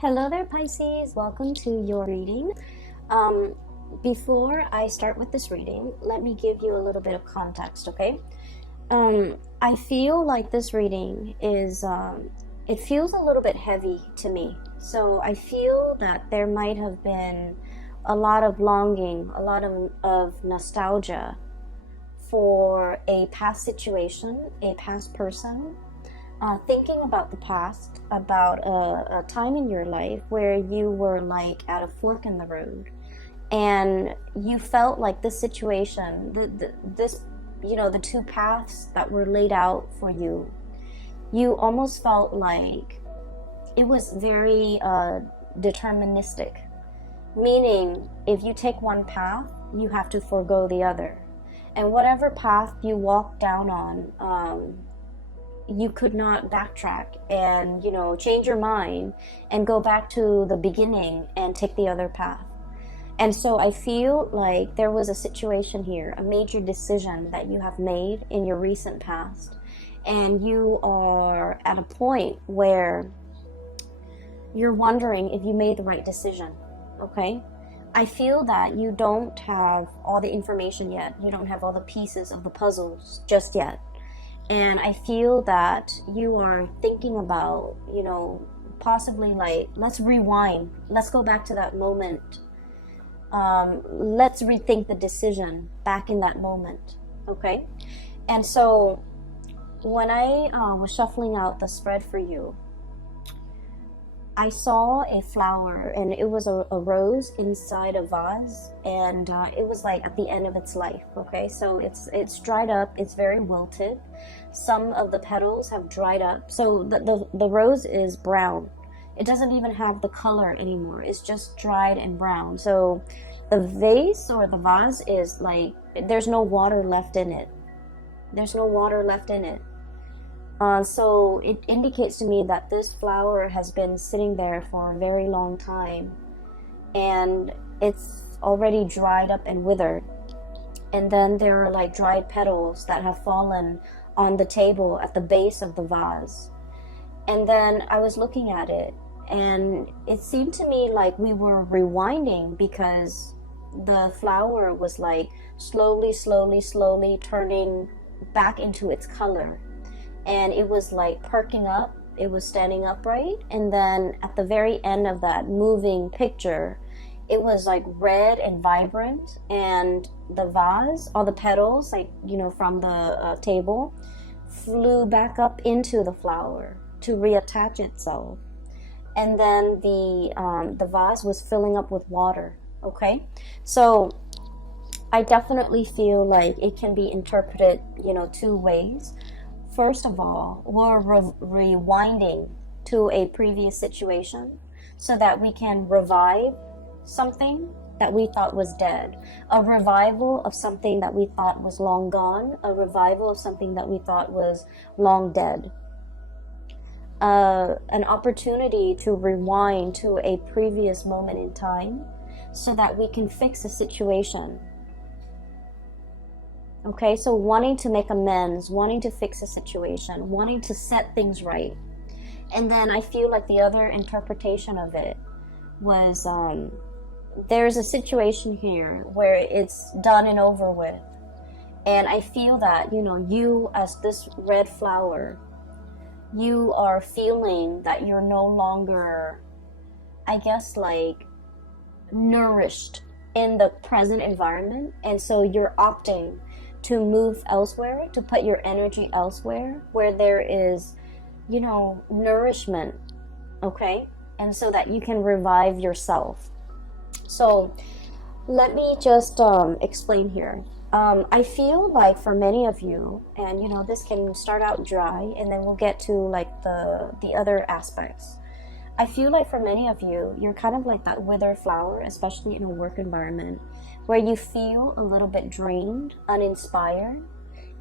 Hello there, Pisces. Welcome to your reading. Before I start with this reading, let me give you a little bit of context, okay? I feel like this reading is, it feels a little bit heavy to me. So I feel that there might have been a lot of longing, a lot of nostalgia for a past situation, a past person. Thinking about the past, about a time in your life where you were like at a fork in the road, and you felt like this situation, the two paths that were laid out for you, you almost felt like it was very deterministic, meaning if you take one path, you have to forego the other, and whatever path you walk down on, you could not backtrack and change your mind and go back to the beginning and take the other path. And so I feel like there was a situation here, a major decision that you have made in your recent past, and you are at a point where you're wondering if you made the right decision. Okay, I feel that you don't have all the information yet. You don't have all the pieces of the puzzles just yet. And I feel that you are thinking about, possibly like, let's rewind. Let's go back to that moment. Let's rethink the decision back in that moment. Okay? And so when I was shuffling out the spread for you, I saw a flower, and it was a rose inside a vase, and it was like at the end of its life. Okay, so it's dried up, it's very wilted. Some of the petals have dried up, so the rose is brown. It doesn't even have the color anymore, it's just dried and brown. So the vase or the vase is like, there's no water left in it. There's no water left in it. So it indicates to me that this flower has been sitting there for a very long time, and it's already dried up and withered. And then there are like dried petals that have fallen on the table at the base of the vase. And then I was looking at it, and it seemed to me like we were rewinding, because the flower was like slowly turning back into its color. And it was like perking up, it was standing upright, and then at the very end of that moving picture, it was like red and vibrant, and the vase, all the petals, like, from the table, flew back up into the flower to reattach itself. And then the vase was filling up with water. Okay, so I definitely feel like it can be interpreted, two ways. First of all, we're rewinding to a previous situation so that we can revive something that we thought was dead, a revival of something that we thought was long gone, a revival of something that we thought was long dead, an opportunity to rewind to a previous moment in time so that we can fix a situation. Okay, so wanting to make amends, wanting to fix a situation, wanting to set things right. And then I feel like the other interpretation of it was, there's a situation here where it's done and over with. And I feel that, you as this red flower, you are feeling that you're no longer, I guess, like, nourished in the present environment. And so you're opting to move elsewhere, to put your energy elsewhere where there is, nourishment, okay? And so that you can revive yourself. So let me just explain here. I feel like for many of you, and this can start out dry, and then we'll get to like the other aspects. I feel like for many of you, you're kind of like that withered flower, especially in a work environment, where you feel a little bit drained, uninspired,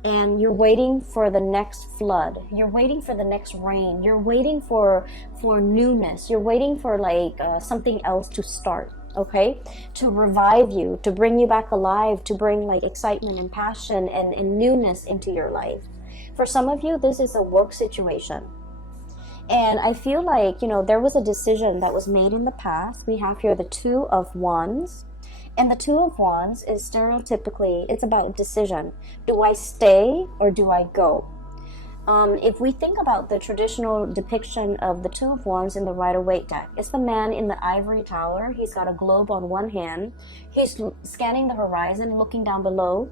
and you're waiting for the next flood. You're waiting for the next rain. You're waiting for newness. You're waiting for like something else to start, okay? To revive you, to bring you back alive, to bring like excitement and passion and newness into your life. For some of you, this is a work situation. And I feel like, there was a decision that was made in the past. We have here the Two of Wands. And the Two of Wands is stereotypically, it's about decision. Do I stay or do I go? If we think about the traditional depiction of the Two of Wands in the Rider-Waite deck, it's the man in the ivory tower. He's got a globe on one hand. He's scanning the horizon, looking down below.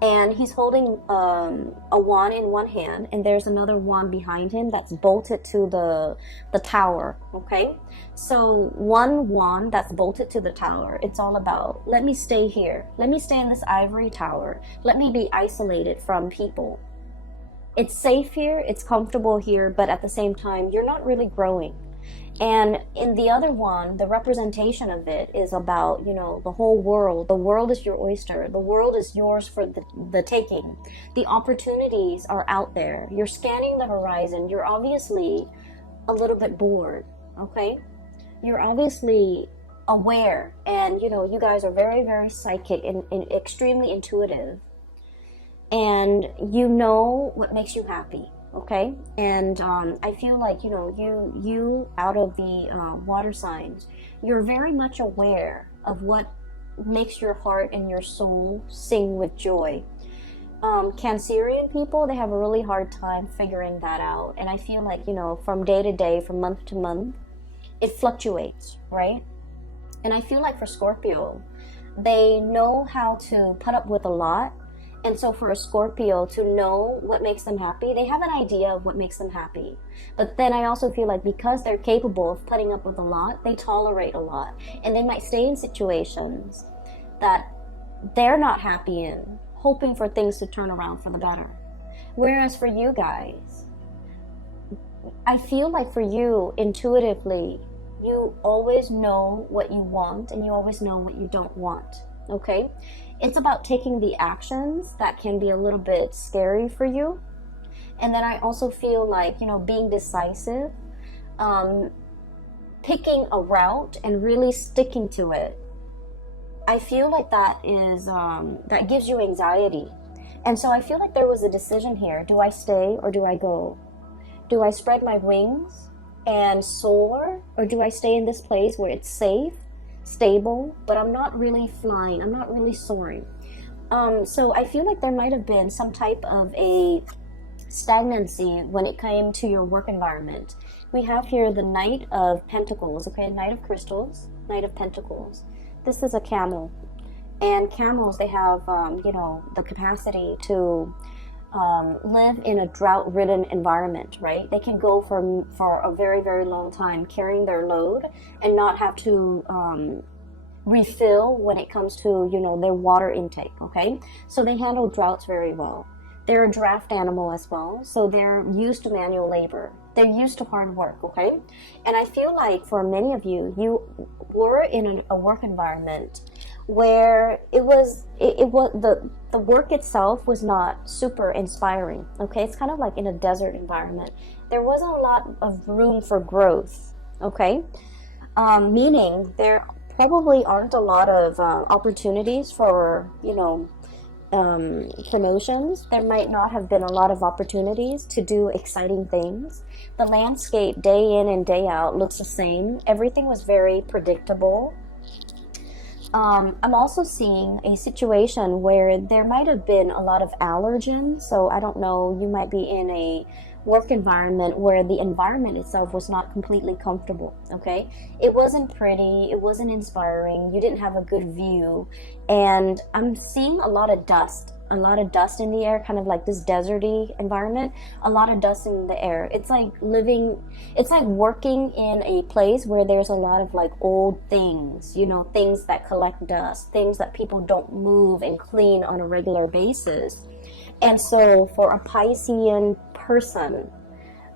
And he's holding a wand in one hand, and there's another wand behind him that's bolted to the tower, okay? So one wand that's bolted to the tower, it's all about, let me stay here. Let me stay in this ivory tower. Let me be isolated from people. It's safe here, it's comfortable here, but at the same time, you're not really growing. And in the other one, the representation of it is about, the whole world. The world is your oyster. The world is yours for the taking. The opportunities are out there. You're scanning the horizon. You're obviously a little bit bored, okay? You're obviously aware. And, you guys are very, very psychic and extremely intuitive. And you know what makes you happy. Okay, and I feel like, you out of the water signs, you're very much aware of what makes your heart and your soul sing with joy. Cancerian people, they have a really hard time figuring that out. And I feel like, from day to day, from month to month, it fluctuates, right? And I feel like for Scorpio, they know how to put up with a lot. And so for a Scorpio to know what makes them happy, they have an idea of what makes them happy. But then I also feel like because they're capable of putting up with a lot, they tolerate a lot. And they might stay in situations that they're not happy in, hoping for things to turn around for the better. Whereas for you guys, I feel like for you, intuitively, you always know what you want and you always know what you don't want, okay? It's about taking the actions that can be a little bit scary for you. And then I also feel like, being decisive, picking a route and really sticking to it. I feel like that is, that gives you anxiety. And so I feel like there was a decision here. Do I stay or do I go? Do I spread my wings and soar? Or do I stay in this place where it's safe, stable, but I'm not really flying, I'm not really soaring. So I feel like there might have been some type of a stagnancy when it came to your work environment. We have here the Knight of Pentacles, okay, Knight of Crystals, Knight of Pentacles. This is a camel, and camels, they have, the capacity to live in a drought-ridden environment, right? They can go for a very, very long time carrying their load and not have to refill when it comes to, their water intake, okay? So they handle droughts very well. They're a draft animal as well, so they're used to manual labor. They're used to hard work, okay? And I feel like for many of you, you were in a work environment where it was the work itself was not super inspiring, okay? It's kind of like in a desert environment. There wasn't a lot of room for growth, okay? Meaning there probably aren't a lot of opportunities for, promotions. There might not have been a lot of opportunities to do exciting things. The landscape day in and day out looks the same. Everything was very predictable. I'm also seeing a situation where there might have been a lot of allergens. So I don't know, you might be in a work environment where the environment itself was not completely comfortable, okay? It wasn't pretty, it wasn't inspiring, you didn't have a good view, and I'm seeing a lot of dust in the air, kind of like this deserty environment, a lot of dust in the air. It's like working in a place where there's a lot of like old things, things that collect dust, things that people don't move and clean on a regular basis. And so for a Piscean person,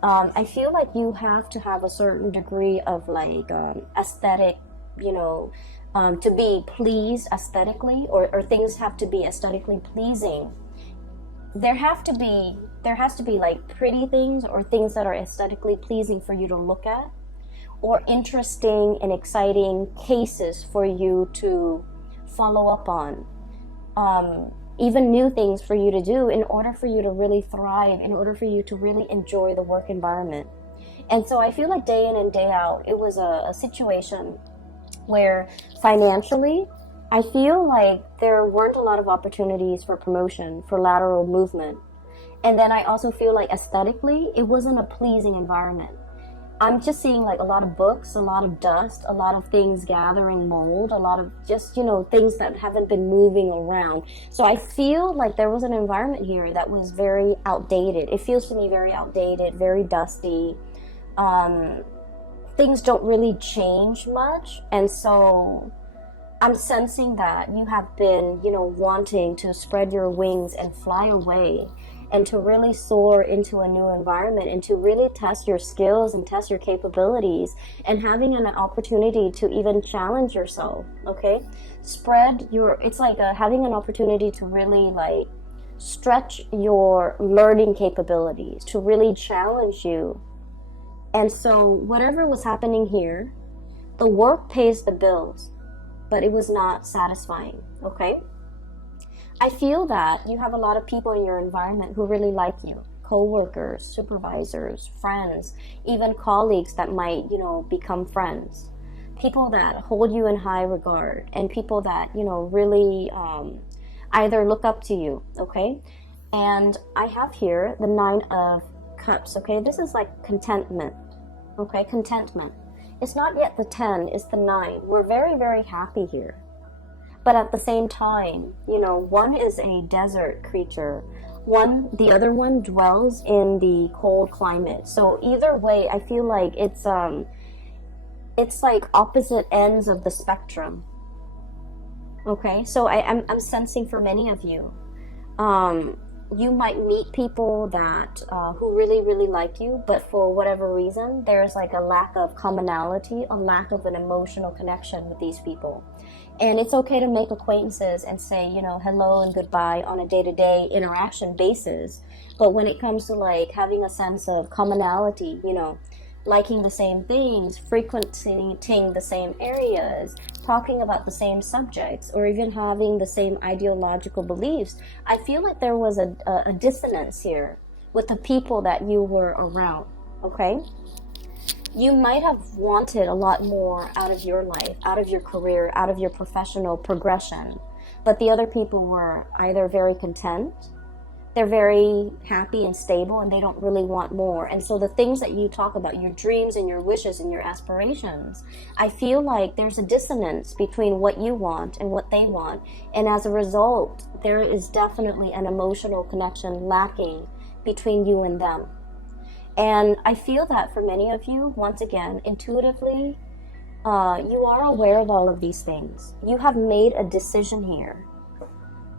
I feel like you have to have a certain degree of like aesthetic, to be pleased aesthetically, or things have to be aesthetically pleasing. There has to be like pretty things or things that are aesthetically pleasing for you to look at, or interesting and exciting cases for you to follow up on. Even new things for you to do in order for you to really thrive, in order for you to really enjoy the work environment. And so I feel like day in and day out, it was a situation where financially, I feel like there weren't a lot of opportunities for promotion, for lateral movement. And then I also feel like aesthetically, it wasn't a pleasing environment. I'm just seeing like a lot of books, a lot of dust, a lot of things gathering mold, a lot of just, you know, things that haven't been moving around. So I feel like there was an environment here that was very outdated. It feels to me very outdated, very dusty. Things don't really change much. And so I'm sensing that you have been, you know, wanting to spread your wings and fly away and to really soar into a new environment and to really test your skills and test your capabilities and having an opportunity to even challenge yourself, okay? It's like having an opportunity to really like stretch your learning capabilities, to really challenge you. And so whatever was happening here, the work pays the bills, but it was not satisfying, okay? I feel that you have a lot of people in your environment who really like you. Co-workers, supervisors, friends, even colleagues that might, you know, become friends. People that hold you in high regard and people that, you know, really either look up to you, okay? And I have here the 9 of Cups, okay? This is like contentment, okay? Contentment. It's not yet the 10, it's the 9. We're very, very happy here. But at the same time, you know, one is a desert creature. The other one dwells in the cold climate. So either way, I feel like it's like opposite ends of the spectrum. Okay, so I'm sensing for many of you, you might meet people that who really, really like you, but for whatever reason, there's like a lack of commonality, a lack of an emotional connection with these people. And it's okay to make acquaintances and say, you know, hello and goodbye on a day-to-day interaction basis. But when it comes to like having a sense of commonality, you know, liking the same things, frequenting the same areas, talking about the same subjects, or even having the same ideological beliefs, I feel like there was a dissonance here with the people that you were around, okay? You might have wanted a lot more out of your life, out of your career, out of your professional progression, but the other people were either very content, they're very happy and stable, and they don't really want more. And so the things that you talk about, your dreams and your wishes and your aspirations, I feel like there's a dissonance between what you want and what they want. And as a result, there is definitely an emotional connection lacking between you and them. And I feel that for many of you, once again, intuitively, you are aware of all of these things. You have made a decision here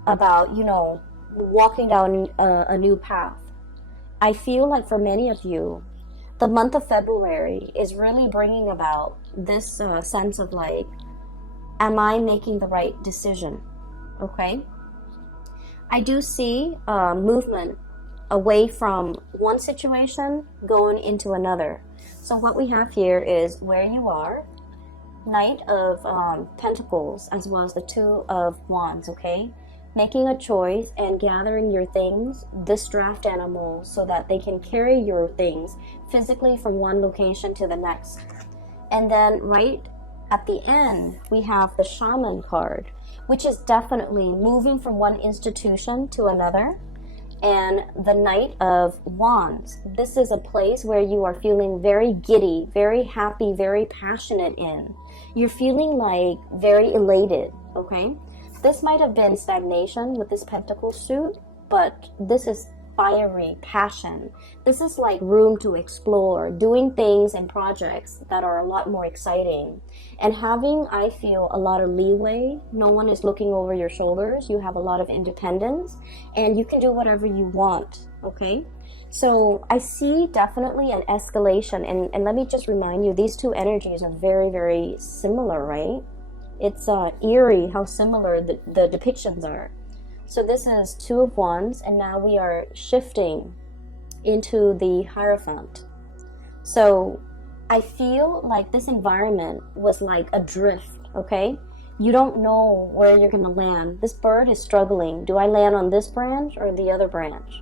about, you know, walking down a new path. I feel like for many of you, the month of February is really bringing about this sense of like, am I making the right decision? Okay? I do see movement away from one situation going into another. So what we have here is where you are, Knight of Pentacles, as well as the 2 of Wands, okay? Making a choice and gathering your things, this draft animal, so that they can carry your things physically from one location to the next. And then right at the end, we have the Shaman card, which is definitely moving from one institution to another. And the Knight of Wands. This is a place where you are feeling very giddy, very happy, very passionate in. You're feeling like very elated, okay? This might have been stagnation with this pentacle suit, but this is fiery passion. This is like room to explore, doing things and projects that are a lot more exciting. And having, I feel, a lot of leeway. No one is looking over your shoulders. You have a lot of independence and you can do whatever you want, okay? So I see definitely an escalation. And let me just remind you, these two energies are very, very similar, right? It's eerie how similar the depictions are. So this is 2 of Wands, and now we are shifting into the Hierophant. So I feel like this environment was like a drift, okay? You don't know where you're going to land. This bird is struggling. Do I land on this branch or the other branch?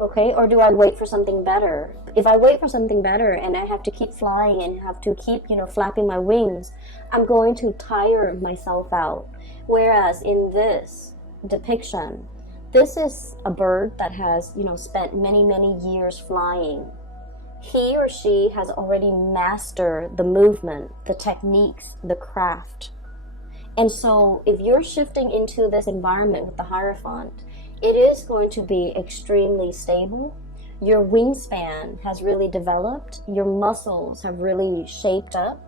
Okay, or do I wait for something better? If I wait for something better and I have to keep flying and have to keep, flapping my wings, I'm going to tire myself out. Whereas in this depiction, this is a bird that has, spent many, many years flying. He or she has already mastered the movement, the techniques, the craft. And so if you're shifting into this environment with the Hierophant, it is going to be extremely stable. Your wingspan has really developed. Your muscles have really shaped up.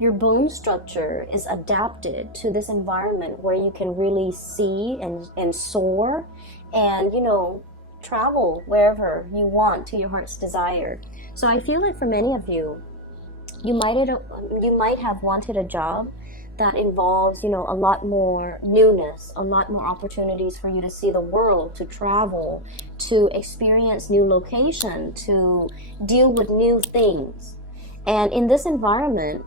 Your bone structure is adapted to this environment where you can really see and soar and, travel wherever you want to your heart's desire. So I feel like for many of you, you might have wanted a job that involves, a lot more newness, a lot more opportunities for you to see the world, to travel, to experience new location, to deal with new things. And in this environment,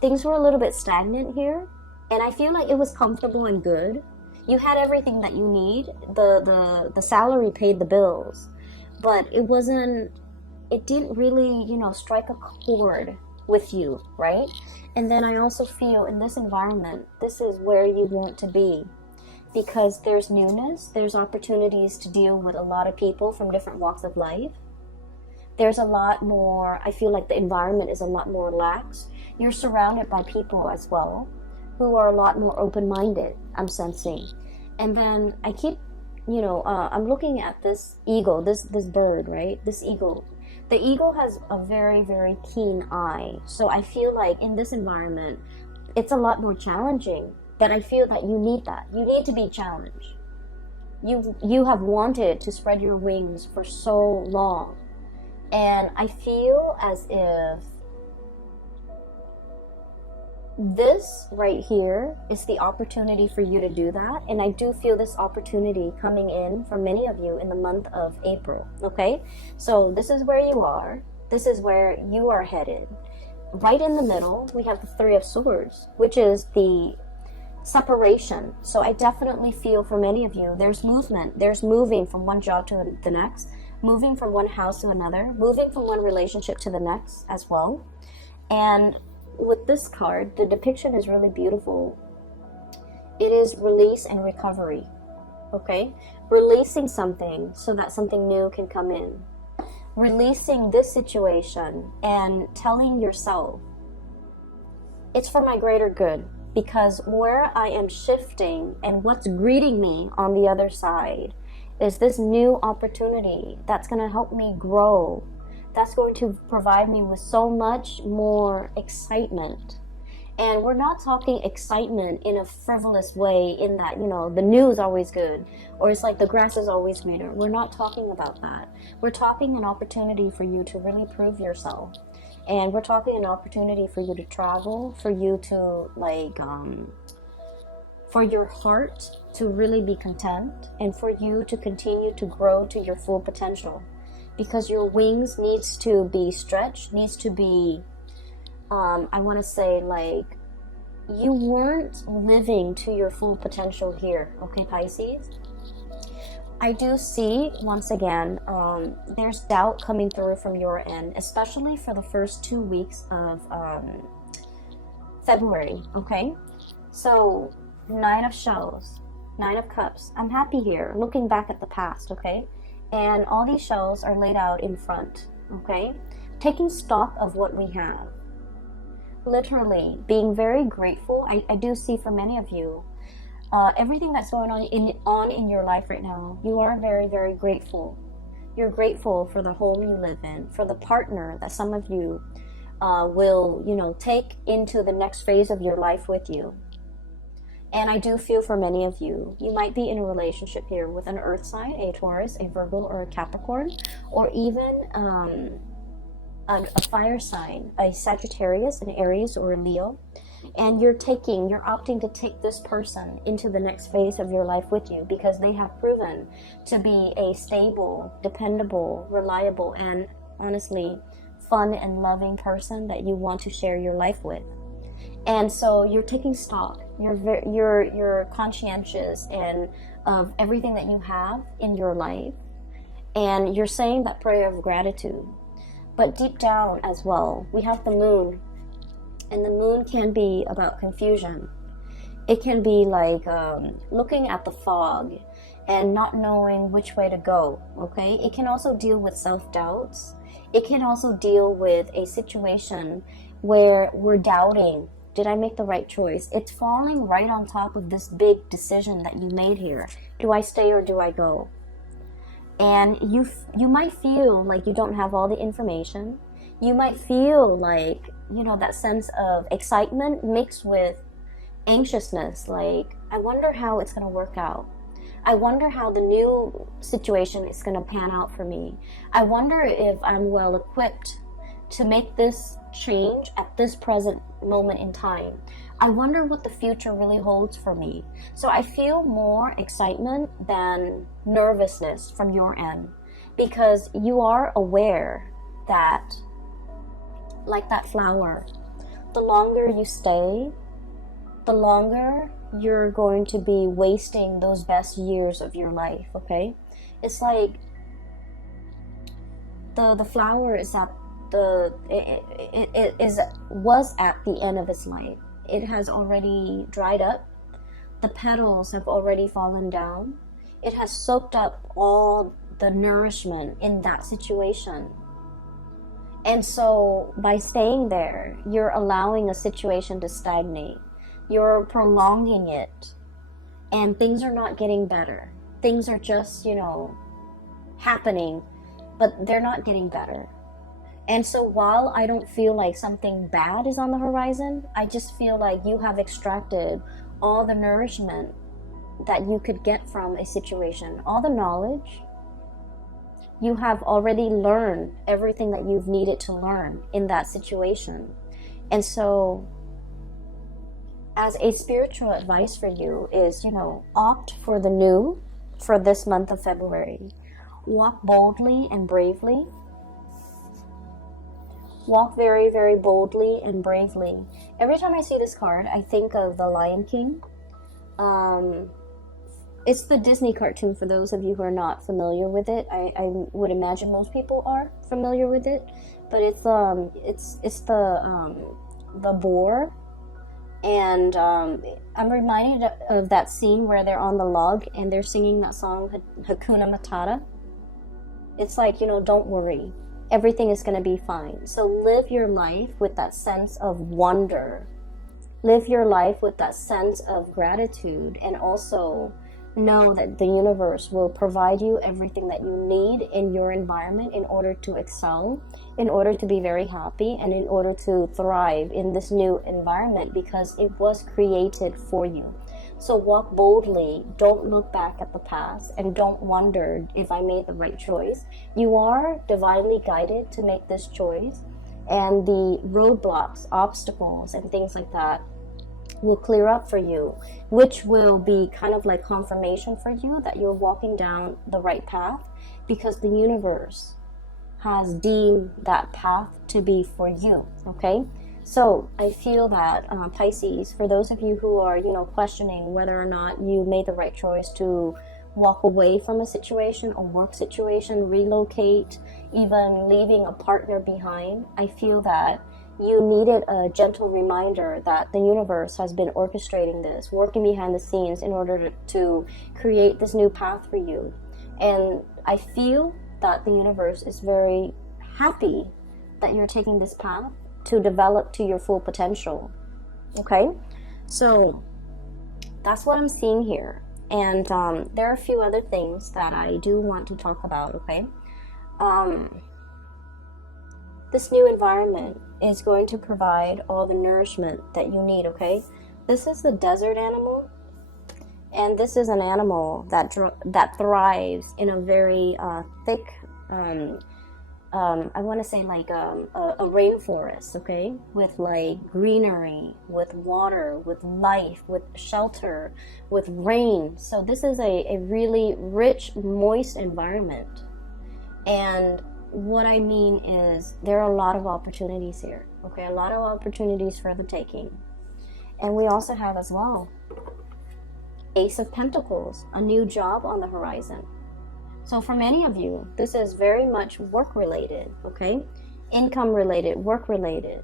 things were a little bit stagnant here, and I feel like it was comfortable and good. You had everything that you need. The salary paid the bills, but it didn't really, strike a chord with you, right? And then I also feel in this environment, this is where you want to be, because there's newness, there's opportunities to deal with a lot of people from different walks of life. There's a lot more, I feel like the environment is a lot more relaxed. You're surrounded by people as well who are a lot more open-minded, I'm sensing. And then I keep, I'm looking at this eagle, this bird, right? This eagle. The eagle has a very, very keen eye. So I feel like in this environment, it's a lot more challenging. But I feel that you need that. You need to be challenged. You have wanted to spread your wings for so long. And I feel as if this right here is the opportunity for you to do that. And I do feel this opportunity coming in for many of you in the month of April. Okay, so this is where you are. This is where you are headed. Right in the middle, we have the Three of Swords, which is the separation. So I definitely feel for many of you, there's movement. There's moving from one job to the next, moving from one house to another, moving from one relationship to the next as well. And with this card, the depiction is really beautiful. It is release and recovery. Okay? Releasing something so that something new can come in. Releasing this situation and telling yourself, it's for my greater good, because where I am shifting and what's greeting me on the other side is this new opportunity that's going to help me grow. That's going to provide me with so much more excitement. And we're not talking excitement in a frivolous way in that, the news is always good, or it's like the grass is always greener. We're not talking about that. We're talking an opportunity for you to really prove yourself. And we're talking an opportunity for you to travel, for you to for your heart to really be content, and for you to continue to grow to your full potential. Because your wings needs to be stretched, needs to be, I want to say, like, you weren't living to your full potential here, okay, Pisces? I do see, once again, there's doubt coming through from your end, especially for the first 2 weeks of February, okay? So, 9 of shells, 9 of cups. I'm happy here, looking back at the past, okay? And all these shells are laid out in front, okay? Taking stock of what we have. Literally, being very grateful. I do see for many of you, everything that's going on in your life right now, you are very, very grateful. You're grateful for the home you live in, for the partner that some of you will, take into the next phase of your life with you. And I do feel for many of you, you might be in a relationship here with an earth sign, a Taurus, a Virgo, or a Capricorn, or even a fire sign, a Sagittarius, an Aries, or a Leo. And you're opting to take this person into the next phase of your life with you, because they have proven to be a stable, dependable, reliable, and honestly, fun and loving person that you want to share your life with. And so you're taking stock. You're conscientious and of everything that you have in your life, And you're saying that prayer of gratitude. But deep down as well, we have the moon. And the moon can be about confusion. It can be like looking at the fog and not knowing which way to go, okay? It can also deal with self-doubts. It can also deal with a situation where we're doubting, did I make the right choice? It's falling right on top of this big decision that you made here. Do I stay or do I go? And you might feel like you don't have all the information. You might feel like, you know, that sense of excitement mixed with anxiousness, like, I wonder how it's going to work out. I wonder how the new situation is going to pan out for me. I wonder if I'm well equipped to make this change at this present moment in time. I wonder what the future really holds for me. So I feel more excitement than nervousness from your end, because you are aware that, like that flower, the longer you stay, the longer you're going to be wasting those best years of your life, okay? It's like the flower is at was at the end of its life. It has already dried up. The petals have already fallen down. It has soaked up all the nourishment in that situation. And so by staying there, you're allowing a situation to stagnate. You're prolonging it, and things are not getting better. Things are just, you know, happening, but they're not getting better. And so while I don't feel like something bad is on the horizon, I just feel like you have extracted all the nourishment that you could get from a situation, all the knowledge. You have already learned everything that you've needed to learn in that situation. And so as a spiritual advice for you is, you know, opt for the new for this month of February. Walk boldly and bravely. Walk very, very boldly and bravely. Every time I see this card, I think of the Lion King. It's the Disney cartoon for those of you who are not familiar with it. I would imagine most people are familiar with it. But it's the boar. And I'm reminded of that scene where they're on the log and they're singing that song, Hakuna Matata. It's like, you know, don't worry. Everything is going to be fine. So live your life with that sense of wonder. Live your life with that sense of gratitude, and also know that the universe will provide you everything that you need in your environment in order to excel, in order to be very happy, and in order to thrive in this new environment, because it was created for you. So walk boldly, don't look back at the past, and don't wonder if I made the right choice. You are divinely guided to make this choice, and the roadblocks, obstacles, and things like that will clear up for you, which will be kind of like confirmation for you that you're walking down the right path, because the universe has deemed that path to be for you, okay? So I feel that Pisces, for those of you who are, you know, questioning whether or not you made the right choice to walk away from a situation, a work situation, relocate, even leaving a partner behind, I feel that you needed a gentle reminder that the universe has been orchestrating this, working behind the scenes in order to create this new path for you. And I feel that the universe is very happy that you're taking this path to develop to your full potential. Okay? So that's what I'm seeing here. And there are a few other things that I do want to talk about, okay? This new environment is going to provide all the nourishment that you need, okay? This is the desert animal, and this is an animal that thrives in a very thick, I want to say like a rainforest, okay? With like greenery, with water, with life, with shelter, with rain. So this is a really rich, moist environment. And what I mean is there are a lot of opportunities here, okay? A lot of opportunities for the taking. And we also have as well Ace of Pentacles, a new job on the horizon. So for many of you, this is very much work related, okay? Income related, work related.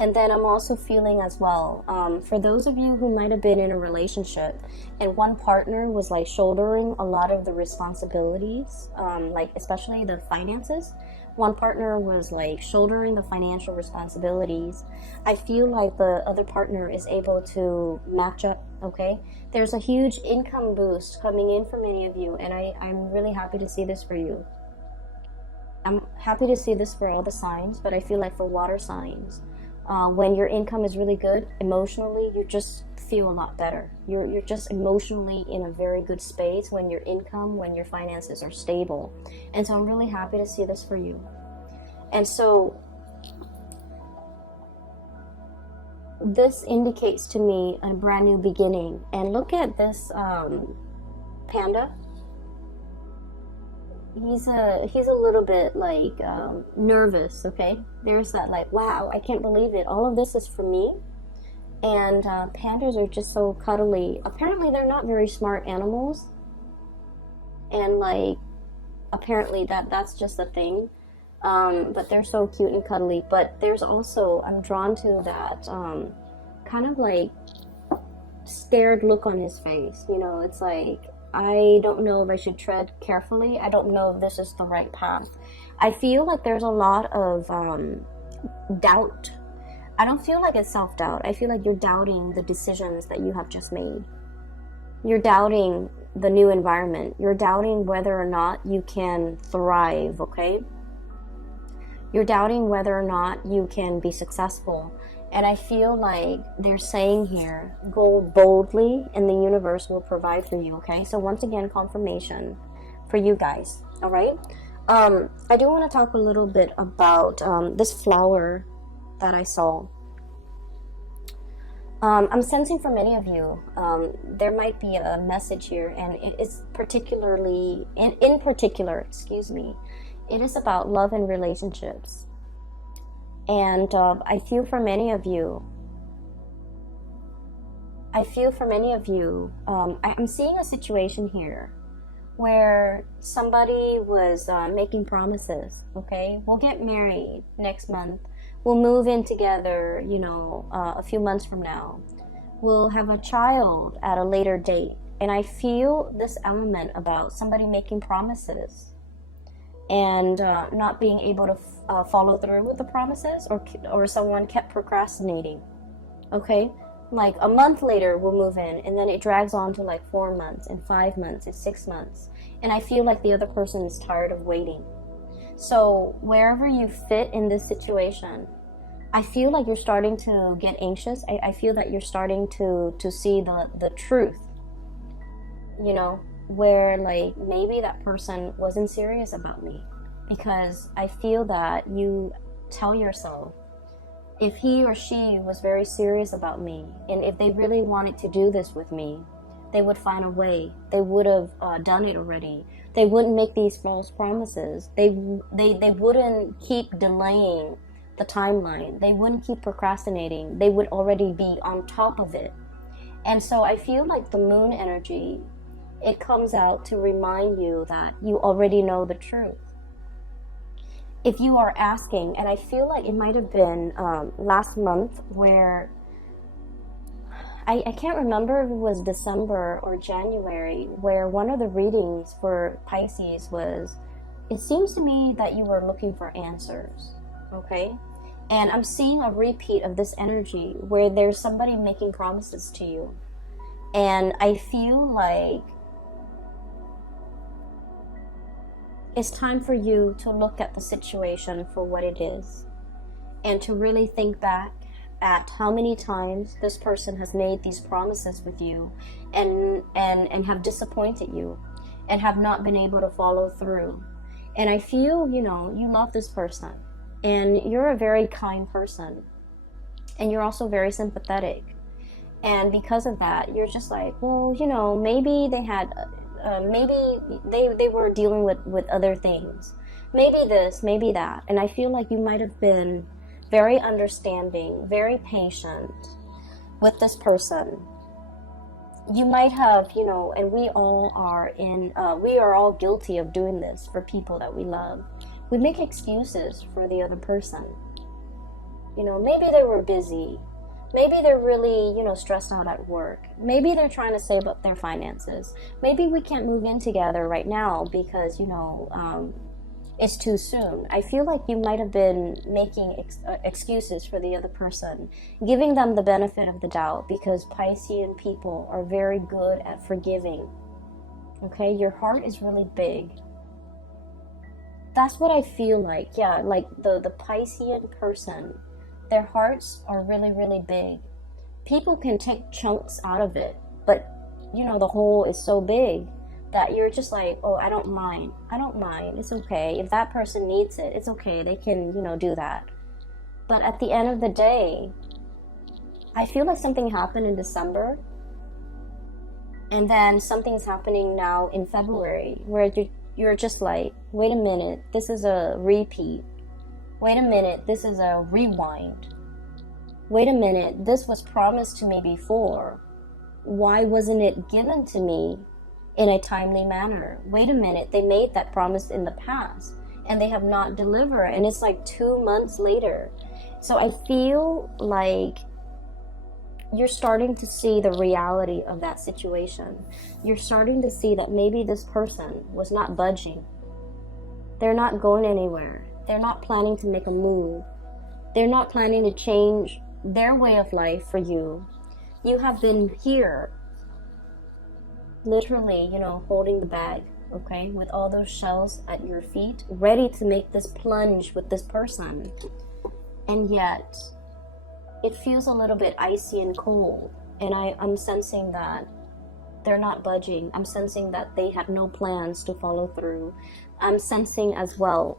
And then I'm also feeling as well, for those of you who might have been in a relationship and one partner was like shouldering a lot of the responsibilities, like especially the finances, one partner was like shouldering the financial responsibilities. I feel like the other partner is able to match up, okay? There's a huge income boost coming in for many of you, and I'm really happy to see this for you. I'm happy to see this for all the signs, but I feel like for water signs, when your income is really good, emotionally, you just feel a lot better. You're just emotionally in a very good space when your income, when your finances are stable. And so I'm really happy to see this for you. And so this indicates to me a brand new beginning. And look at this panda. He's a little bit like nervous, okay? There's that like, wow, I can't believe it. All of this is for me. And pandas are just so cuddly. Apparently they're not very smart animals. And like, apparently that's just a thing. But they're so cute and cuddly. But there's also, I'm drawn to that kind of like scared look on his face. You know, it's like, I don't know if I should tread carefully. I don't know if this is the right path. I feel like there's a lot of doubt. I don't feel like it's self-doubt. I feel like you're doubting the decisions that you have just made. You're doubting the new environment. You're doubting whether or not you can thrive, okay? You're doubting whether or not you can be successful. And I feel like they're saying here, go boldly and the universe will provide for you, okay? So once again, confirmation for you guys, all right? I do want to talk a little bit about this flower that I saw. I'm sensing for many of you, there might be a message here, and it's particularly, in particular, excuse me, it is about love and relationships. And I feel for many of you, I'm seeing a situation here where somebody was making promises, okay? We'll get married next month. We'll move in together, you know, a few months from now. We'll have a child at a later date. And I feel this element about somebody making promises and not being able to follow through with the promises, or someone kept procrastinating, okay? Like a month later we'll move in, and then it drags on to like 4 months and 5 months and 6 months, and I feel like the other person is tired of waiting. So wherever you fit in this situation, I feel like you're starting to get anxious. I feel that you're starting to see the truth, you know, where like maybe that person wasn't serious about me, because I feel that you tell yourself, if he or she was very serious about me, and if they really wanted to do this with me, they would find a way. They would have done it already. They wouldn't make these false promises. They wouldn't keep delaying the timeline. They wouldn't keep procrastinating. They would already be on top of it. And so I feel like the moon energy, it comes out to remind you that you already know the truth. If you are asking, and I feel like it might have been last month where, I can't remember if it was December or January, where one of the readings for Pisces was, it seems to me that you were looking for answers, okay? And I'm seeing a repeat of this energy where there's somebody making promises to you. And I feel like it's time for you to look at the situation for what it is, and to really think back at how many times this person has made these promises with you and have disappointed you and have not been able to follow through. And I feel, you know, you love this person, and you're a very kind person, and you're also very sympathetic. And because of that, you're just like, well, you know, maybe they had maybe they were dealing with other things, maybe this, maybe that. And I feel like you might have been very understanding, very patient with this person. you might have, and we are all guilty of doing this for people that we love. We make excuses for the other person. Maybe they were busy. Maybe they're really, stressed out at work. Maybe they're trying to save up their finances. Maybe we can't move in together right now because, it's too soon. I feel like you might have been making excuses for the other person, giving them the benefit of the doubt, because Piscean people are very good at forgiving. Okay, your heart is really big. That's what I feel like. Yeah, like the Piscean person, their hearts are really, really big. People can take chunks out of it, but the whole is so big that you're just like, oh, I don't mind. It's okay. If that person needs it, it's okay. They can, do that. But at the end of the day, I feel like something happened in December, and then something's happening now in February, where you're just like, wait a minute, this is a repeat. Wait a minute, this is a rewind. Wait a minute, this was promised to me before. Why wasn't it given to me in a timely manner? Wait a minute, they made that promise in the past and they have not delivered, and it's like 2 months later. So I feel like you're starting to see the reality of that situation. You're starting to see that maybe this person was not budging. They're not going anywhere. They're not planning to make a move. They're not planning to change their way of life for you. You have been here, literally, holding the bag, okay, with all those shells at your feet, ready to make this plunge with this person. And yet, it feels a little bit icy and cold. And I'm sensing that they're not budging. I'm sensing that they have no plans to follow through. I'm sensing as well,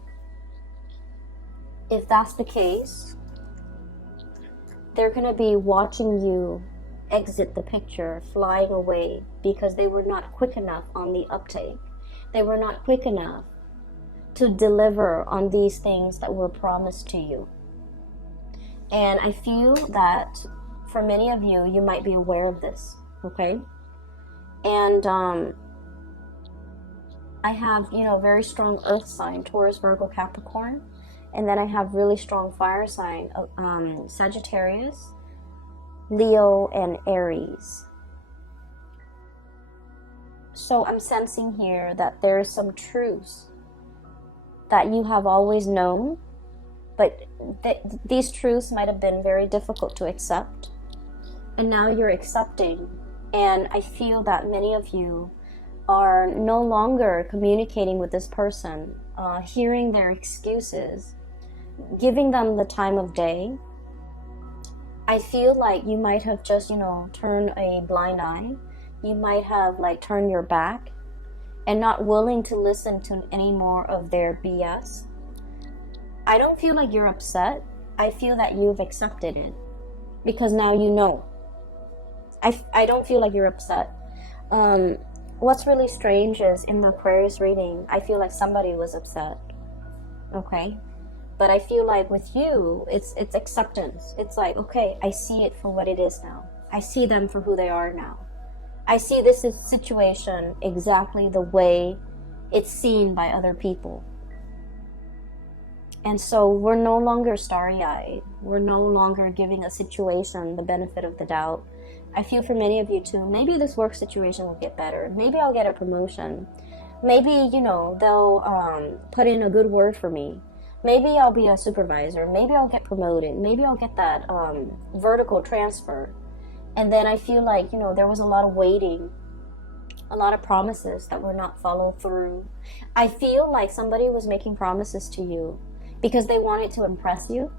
if that's the case, they're going to be watching you exit the picture, flying away, because they were not quick enough on the uptake. They were not quick enough to deliver on these things that were promised to you. And I feel that for many of you, you might be aware of this, okay? And I have, very strong earth sign, Taurus, Virgo, Capricorn. And then I have really strong fire sign, Sagittarius, Leo, and Aries. So I'm sensing here that there is some truths that you have always known, but these truths might have been very difficult to accept. And now you're accepting. And I feel that many of you are no longer communicating with this person, hearing their excuses, giving them the time of day. I feel like you might have just, turned a blind eye. You might have turned your back and not willing to listen to any more of their BS. I don't feel like you're upset. I feel that you've accepted it because now you know. I don't feel like you're upset. What's really strange is in the Aquarius reading, I feel like somebody was upset. Okay? But I feel like with you, it's acceptance. It's like, okay, I see it for what it is now. I see them for who they are now. I see this situation exactly the way it's seen by other people. And so we're no longer starry-eyed. We're no longer giving a situation the benefit of the doubt. I feel for many of you too, maybe this work situation will get better. Maybe I'll get a promotion. Maybe, they'll put in a good word for me. Maybe I'll be a supervisor. Maybe I'll get promoted. Maybe I'll get that vertical transfer. And then I feel like, there was a lot of waiting, a lot of promises that were not followed through. I feel like somebody was making promises to you because they wanted to impress you.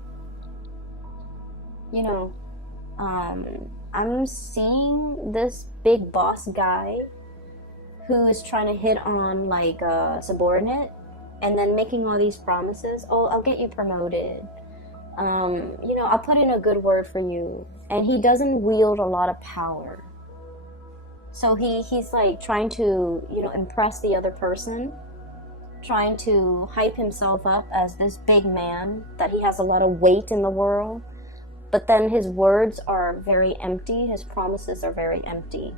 I'm seeing this big boss guy who is trying to hit on a subordinate and then making all these promises. Oh, I'll get you promoted. I'll put in a good word for you. And he doesn't wield a lot of power. So he's trying to, impress the other person, trying to hype himself up as this big man, that he has a lot of weight in the world. But then his words are very empty. His promises are very empty.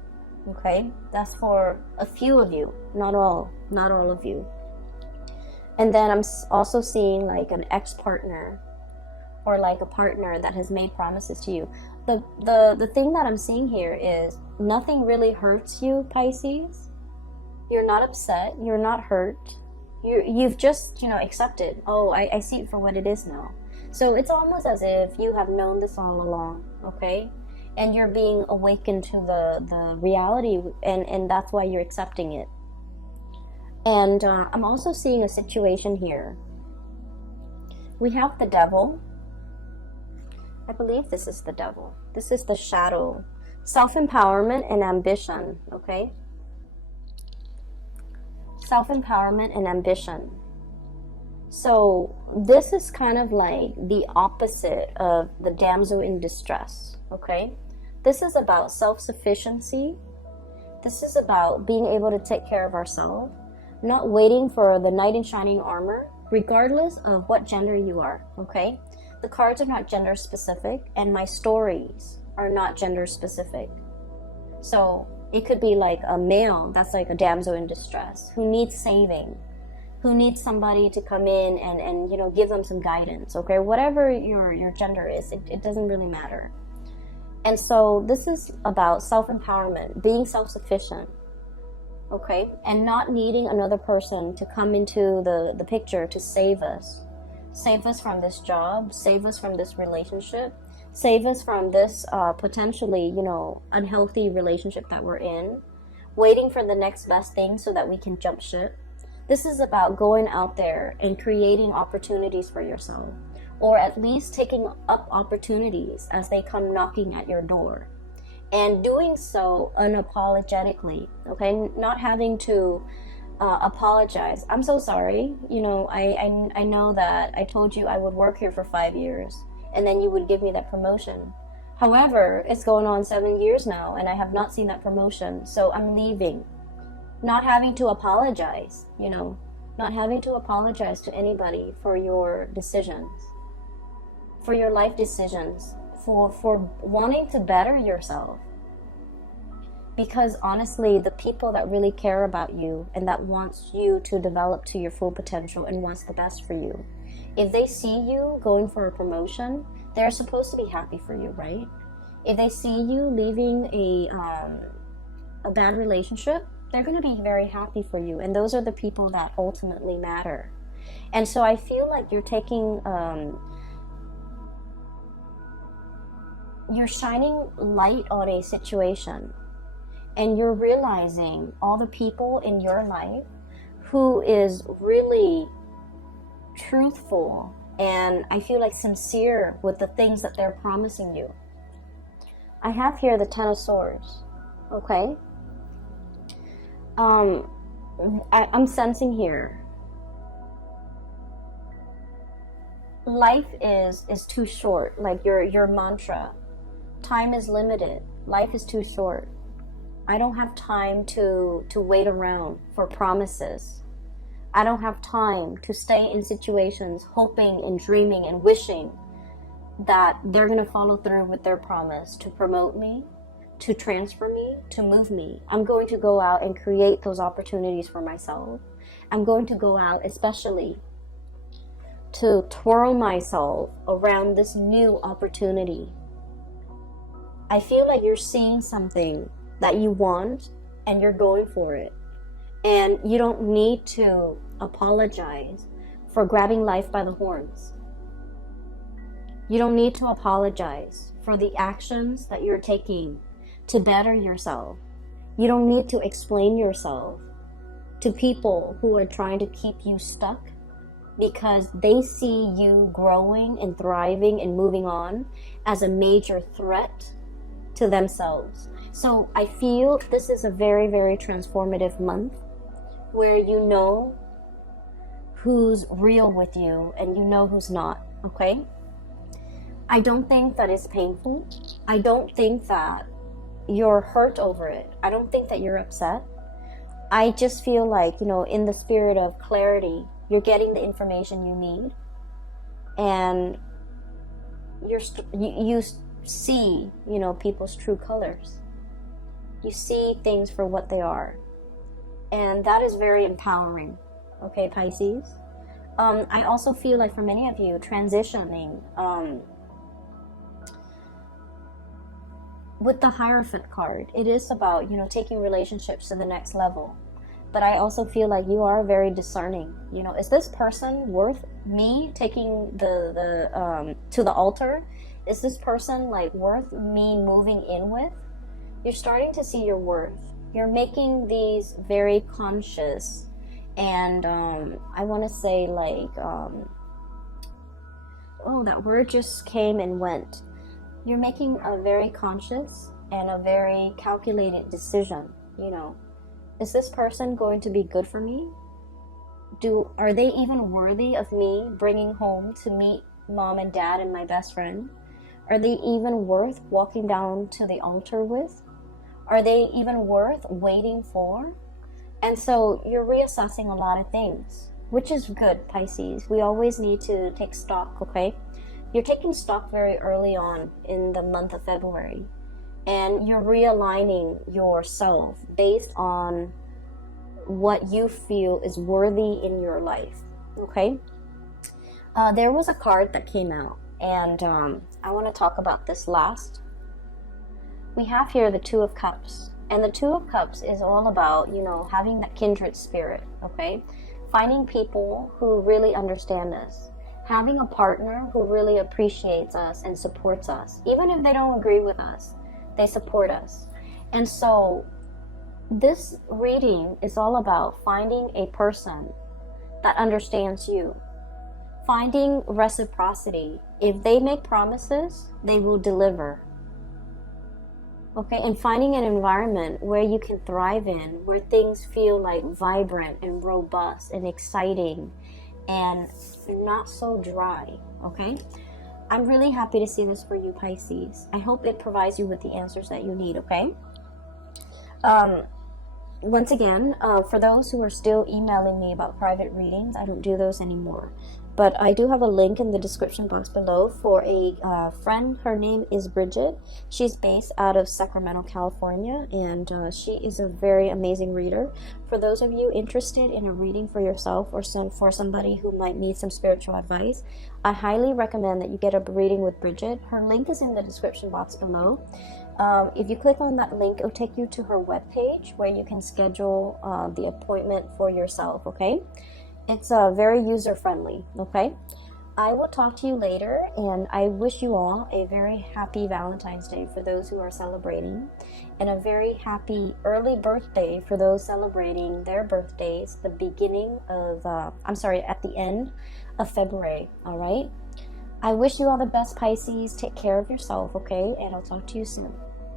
Okay, that's for a few of you, not all of you. And then I'm also seeing like an ex-partner, or like a partner that has made promises to you. The thing that I'm seeing here is nothing really hurts you, Pisces. You're not upset, you're not hurt. You've just, accepted. Oh, I see it for what it is now. So it's almost as if you have known this all along, okay? And you're being awakened to the reality, and that's why you're accepting it. And I'm also seeing a situation here. We have the devil. I believe this is the devil. This is the shadow. Self-empowerment and ambition, okay? Self-empowerment and ambition. So this is kind of like the opposite of the damsel in distress, okay? This is about self-sufficiency. This is about being able to take care of ourselves, not waiting for the knight in shining armor, regardless of what gender you are, okay? The cards are not gender specific, and my stories are not gender specific. So it could be like a male that's like a damsel in distress who needs saving, who needs somebody to come in and give them some guidance, okay? Whatever your gender is, it doesn't really matter. And so this is about self-empowerment, being self-sufficient, okay? And not needing another person to come into the picture to save us. Save us from this job, save us from this relationship, save us from this potentially, unhealthy relationship that we're in, waiting for the next best thing so that we can jump ship. This is about going out there and creating opportunities for yourself, or at least taking up opportunities as they come knocking at your door, and doing so unapologetically, okay? Not having to apologize. I'm so sorry. I know that I told you I would work here for 5 years and then you would give me that promotion. However, it's going on 7 years now and I have not seen that promotion, so I'm leaving. Not having to apologize, not having to apologize to anybody for your decisions, for your life decisions, for wanting to better yourself. Because honestly, the people that really care about you and that wants you to develop to your full potential and wants the best for you, if they see you going for a promotion, they're supposed to be happy for you, right? If they see you leaving a bad relationship, they're going to be very happy for you. And those are the people that ultimately matter. And so I feel like you're taking, you're shining light on a situation. And you're realizing all the people in your life who is really truthful and I feel like sincere with the things that they're promising you. I have here the Ten of Swords, okay? I'm sensing here, life is too short, like your mantra. Time is limited. Life is too short. I don't have time to wait around for promises. I don't have time to stay in situations hoping and dreaming and wishing that they're going to follow through with their promise to promote me, to transfer me, to move me. I'm going to go out and create those opportunities for myself. I'm going to go out especially to twirl myself around this new opportunity. I feel like you're seeing something that you want and you're going for it. And you don't need to apologize for grabbing life by the horns. You don't need to apologize for the actions that you're taking to better yourself. You don't need to explain yourself to people who are trying to keep you stuck because they see you growing and thriving and moving on as a major threat to themselves. So I feel this is a very, very transformative month where you know who's real with you and you know who's not, okay? I don't think that it's painful. I don't think that you're hurt over it. I don't think that you're upset. I just feel like, in the spirit of clarity, you're getting the information you need and you see, people's true colors. You see things for what they are. And that is very empowering. Okay, Pisces? I also feel like for many of you, transitioning with the Hierophant card, it is about, you know, taking relationships to the next level. But I also feel like you are very discerning. You know, is this person worth me taking to the altar? Is this person like worth me moving in with? You're starting to see your worth. You're making these very conscious and I want to say like oh, that word just came and went. You're making a very conscious and a very calculated decision. You know, is this person going to be good for me? Are they even worthy of me bringing home to meet mom and dad and my best friend? Are they even worth walking down to the altar with? Are they even worth waiting for? And so you're reassessing a lot of things, which is good, Pisces. We always need to take stock, okay? You're taking stock very early on in the month of February, and you're realigning yourself based on what you feel is worthy in your life, okay? There was a card that came out, and I want to talk about this last. We have here the Two of Cups, and the Two of Cups is all about, you know, having that kindred spirit, okay? Finding people who really understand us, having a partner who really appreciates us and supports us. Even if they don't agree with us, they support us. And so this reading is all about finding a person that understands you, finding reciprocity. If they make promises, they will deliver. Okay, and finding an environment where you can thrive in, where things feel like vibrant and robust and exciting and not so dry, okay? I'm really happy to see this for you, Pisces. I hope it provides you with the answers that you need, okay? Once again, for those who are still emailing me about private readings, I don't do those anymore. But I do have a link in the description box below for a friend. Her name is Bridget. She's based out of Sacramento, California, and she is a very amazing reader. For those of you interested in a reading for yourself or for somebody who might need some spiritual advice, I highly recommend that you get a reading with Bridget. Her link is in the description box below. If you click on that link, it'll take you to her webpage where you can schedule the appointment for yourself, okay? It's very user-friendly, okay? I will talk to you later, and I wish you all a very happy Valentine's Day for those who are celebrating, and a very happy early birthday for those celebrating their birthdays at the end of February, all right? I wish you all the best, Pisces. Take care of yourself, okay? And I'll talk to you soon.